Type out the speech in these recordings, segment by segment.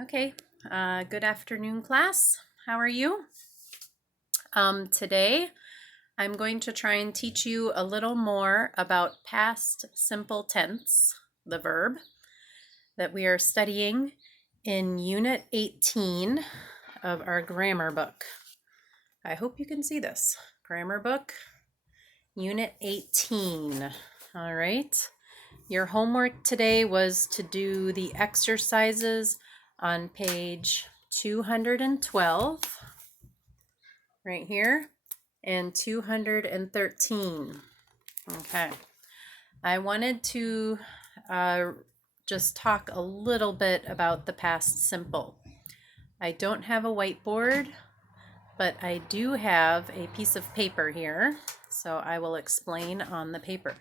Okay, good afternoon, class. How are you? Today, I'm going to try and teach you a little more about past simple tense, the verb, that we are studying in Unit 18 of our grammar book. I hope you can see this. Grammar book, Unit 18. All right. Your homework today was to do the exercises on page 212 right here and 213. Okay. I wanted to just talk a little bit about the past simple. I don't have a whiteboard, but I do have a piece of paper here, so I will explain on the paper.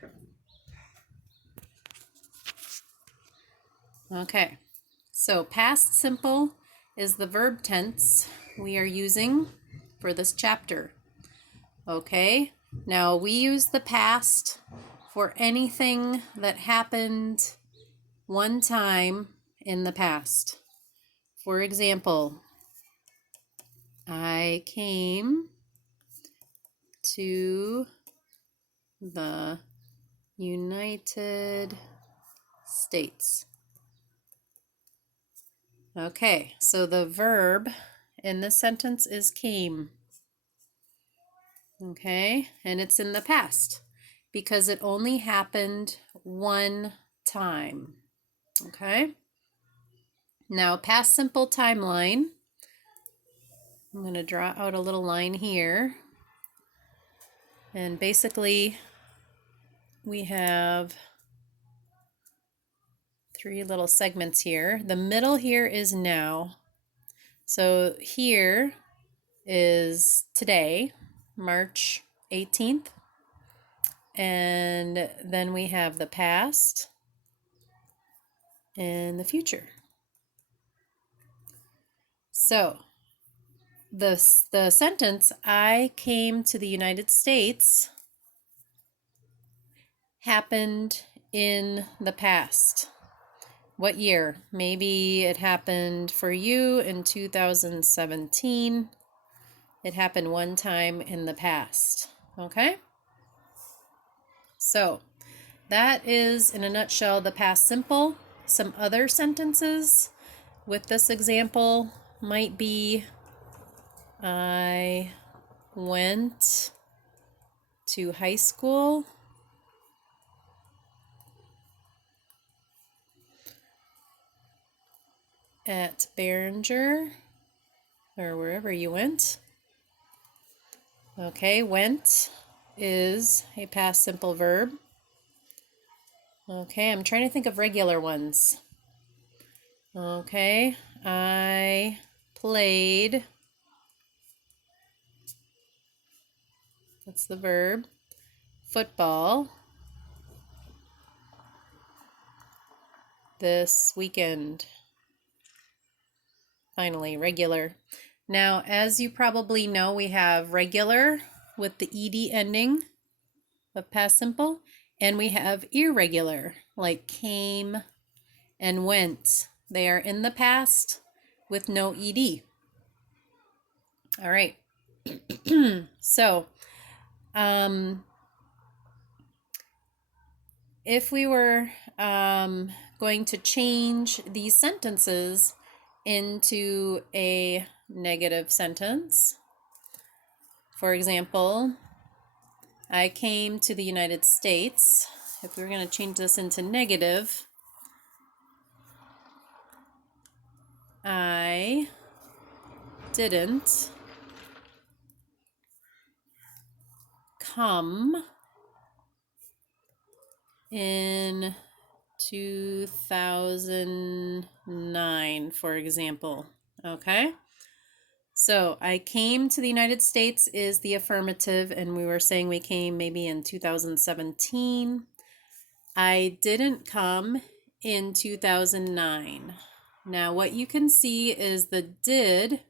Okay. So past simple is the verb tense we are using for this chapter. Okay, now we use the past for anything that happened one time in the past. For example, I came to the United States. Okay, so the verb in this sentence is came. Okay, and it's in the past because it only happened one time. Okay, now past simple timeline. I'm going to draw out a little line here. And basically, we have three little segments here. The middle here is now. So here is today, March 18th. And then we have the past and the future. So the sentence, I came to the United States, happened in the past. What year? Maybe it happened for you in 2017. It happened one time in the past. Okay? So that is, in a nutshell, the past simple. Some other sentences with this example might be, I went to high school. At Behringer, or wherever you went. Okay, went is a past simple verb. Okay, I'm trying to think of regular ones. Okay, I played, that's the verb, football this weekend. Finally, regular. Now, as you probably know, we have regular with the ed ending of past simple, and we have irregular, like came and went. They are in the past with no ed. All right. So, if we were going to change these sentences into a negative sentence, for example, I came to the United States. If we were going to change this into negative, I didn't come in 2009, for example. Okay? So I came to the United States is the affirmative, and we were saying we came maybe in 2017. I didn't come in 2009. Now what you can see is the did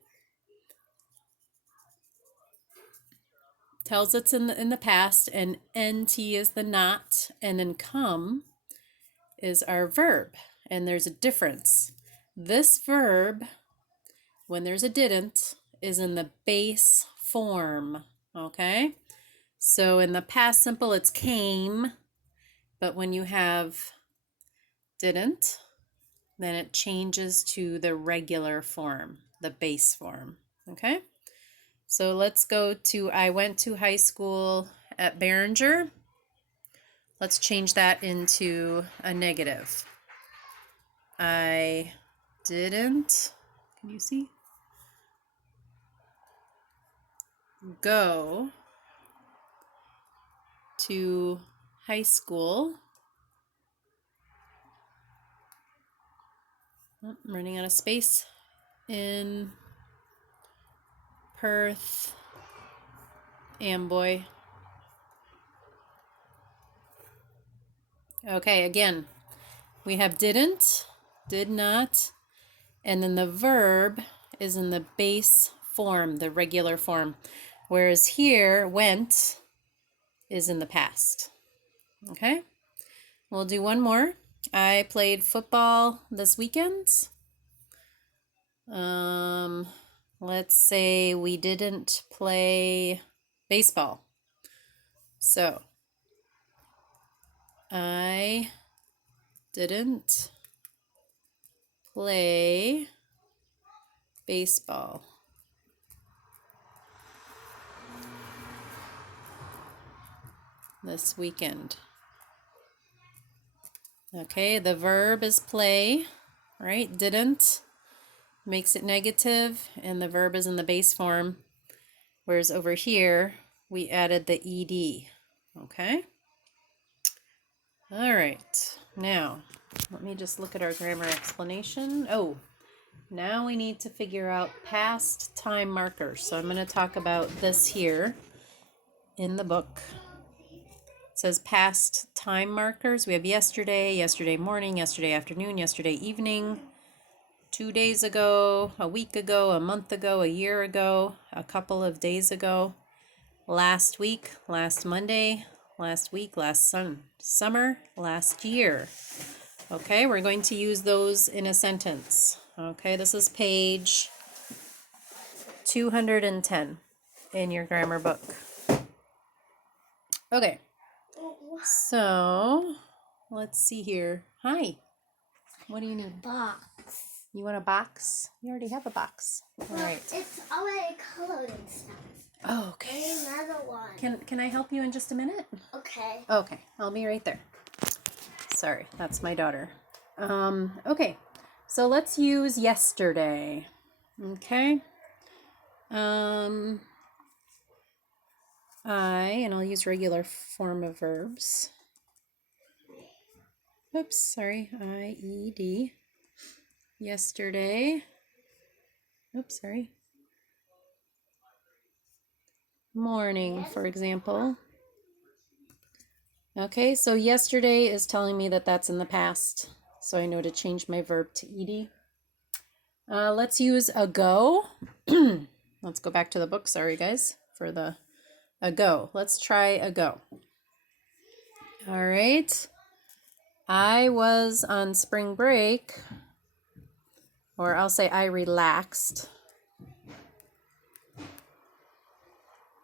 tells it's in the past, and nt is the not, and then come is our verb, and there's a difference. This verb, when there's a didn't, is in the base form, okay? So in the past simple, it's came, but when you have didn't, then it changes to the regular form, the base form, okay? So let's go to, I went to high school at Behringer. Let's change that into a negative. I didn't, can you see? Go to high school. Oh, I'm running out of space. In Perth, Amboy. Okay, again, we have didn't, did not, and then the verb is in the base form, the regular form, whereas here, went is in the past. Okay, we'll do one more. I played football this weekend. Let's say we didn't play baseball. So, I didn't play baseball. This weekend. Okay, the verb is play, right? Didn't makes it negative, and the verb is in the base form. Whereas over here, we added the ed. Okay? All right. Now, let me just look at our grammar explanation. Oh, now we need to figure out past time markers. So I'm going to talk about this here in the book. It says past time markers. We have yesterday, yesterday morning, yesterday afternoon, yesterday evening, 2 days ago, a week ago, a month ago, a year ago, a couple of days ago, last week, last Monday, last week, last summer, last year. Okay, we're going to use those in a sentence. Okay, this is page 210 in your grammar book. Okay, so let's see here. Hi, what do you need? Box. You want a box? You already have a box. All right. It's already colored and stuff. Oh, okay. I need another one. Can I help you in just a minute? Okay. Okay, I'll be right there. Sorry, that's my daughter. Okay, so let's use yesterday. Okay. And I'll use regular form of verbs. Oops, sorry. I-E-D. Yesterday. Oops, sorry. Morning, for example. Okay, so yesterday is telling me that that's in the past. So I know to change my verb to ed. Let's use ago. Let's go back to the book. Sorry, guys, for the ago. Let's try ago. All right. I was on spring break, or I'll say I relaxed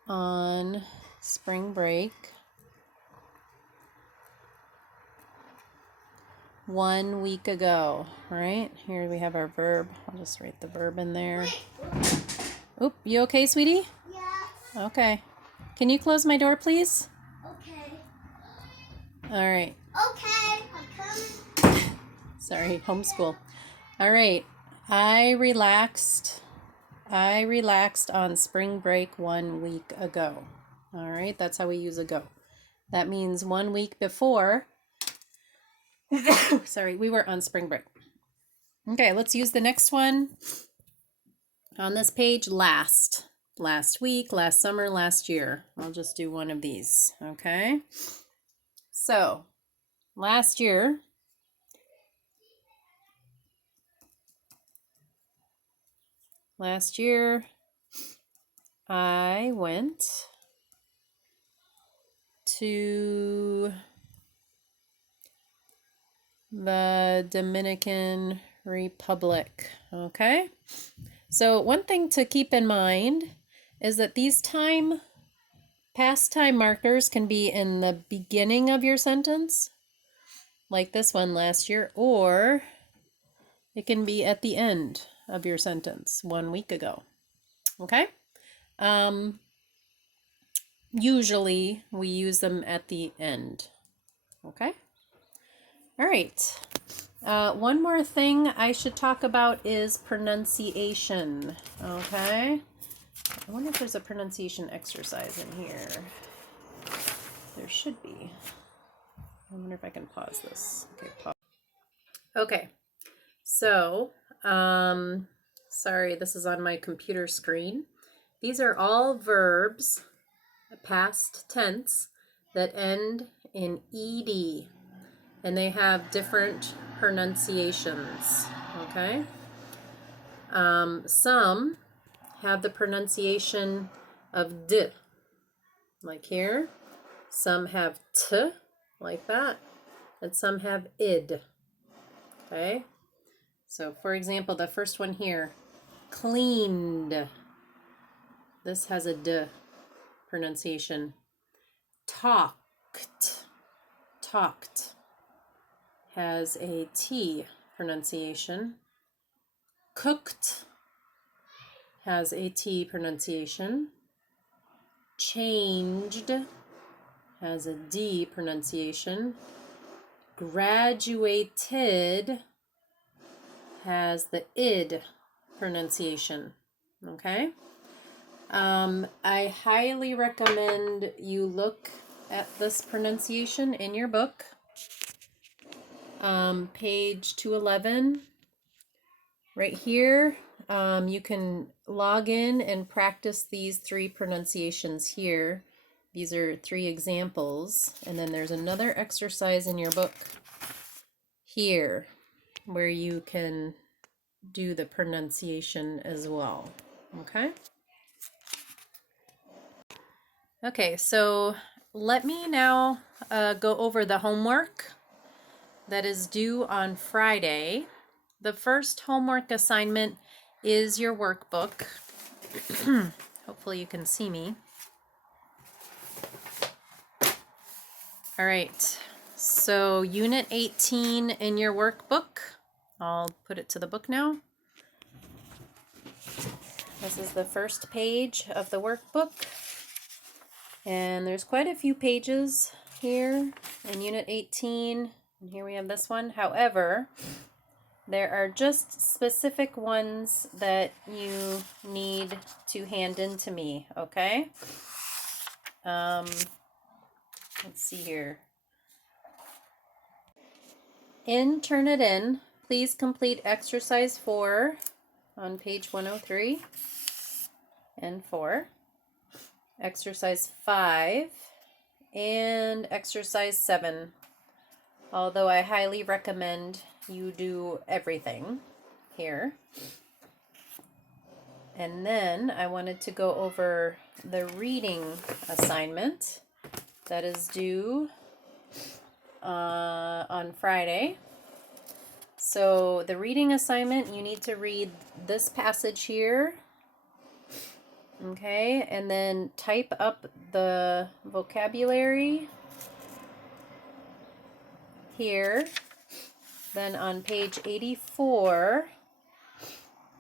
on spring break 1 week ago, right? Here we have our verb. I'll just write the verb in there. Oop, you okay, sweetie? Yeah. Okay. Can you close my door, please? Okay. All right. Okay. I'm coming. Sorry, homeschool. All right. I relaxed on spring break 1 week ago. All right, that's how we use ago. That means 1 week before. Sorry, we were on spring break. Okay, let's use the next one on this page. Last week, last summer, last year. I'll just do one of these. Okay, so last year. Last year, I went to the Dominican republic. Okay? So one thing to keep in mind is that these past time markers can be in the beginning of your sentence, like this one last year, or it can be at the end of your sentence 1 week ago. Okay? Usually we use them at the end. Okay? All right. One more thing I should talk about is pronunciation. Okay? I wonder if there's a pronunciation exercise in here. There should be. I wonder if I can pause this. Okay, pause. Okay. So, sorry, this is on my computer screen. These are all verbs, past tense, that end in ed, and they have different pronunciations. Okay. Some have the pronunciation of d, like here. Some have t, like that, and some have id. Okay. So, for example, the first one here, cleaned. This has a d pronunciation. Talked. Talked has a t pronunciation. Cooked has a t pronunciation. Changed has a d pronunciation. Graduated has the id pronunciation. Okay? I highly recommend you look at this pronunciation in your book. Page 211. Right here, you can log in and practice these 3 pronunciations here. These are 3 examples. And then there's another exercise in your book here where you can do the pronunciation as well. Okay? Okay, so let me now go over the homework that is due on Friday. The first homework assignment is your workbook. Hopefully you can see me. All right, so Unit 18 in your workbook. I'll put it to the book now. This is the first page of the workbook. And there's quite a few pages here in Unit 18. And here we have this one. However, there are just specific ones that you need to hand in to me, okay? Let's see here. In Turnitin, please complete exercise 4 on page 103 and 4. Exercise 5 and exercise 7, although I highly recommend you do everything here. And then I wanted to go over the reading assignment that is due on Friday. So the reading assignment, you need to read this passage here. Okay, and then type up the vocabulary here. Then on page 84,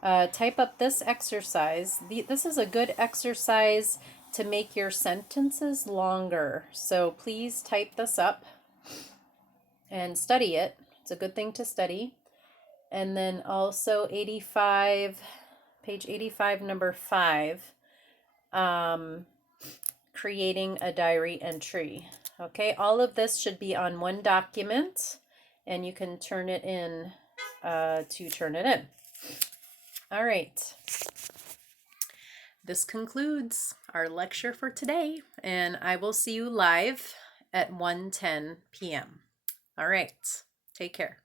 type up this exercise. This is a good exercise to make your sentences longer. So please type this up and study it. It's a good thing to study. And then also 85, page 85, number 5. Creating a diary entry. Okay, all of this should be on one document, and you can turn it in to turn it in. All right. This concludes our lecture for today, and I will see you live at 1:10 p.m. All right, take care.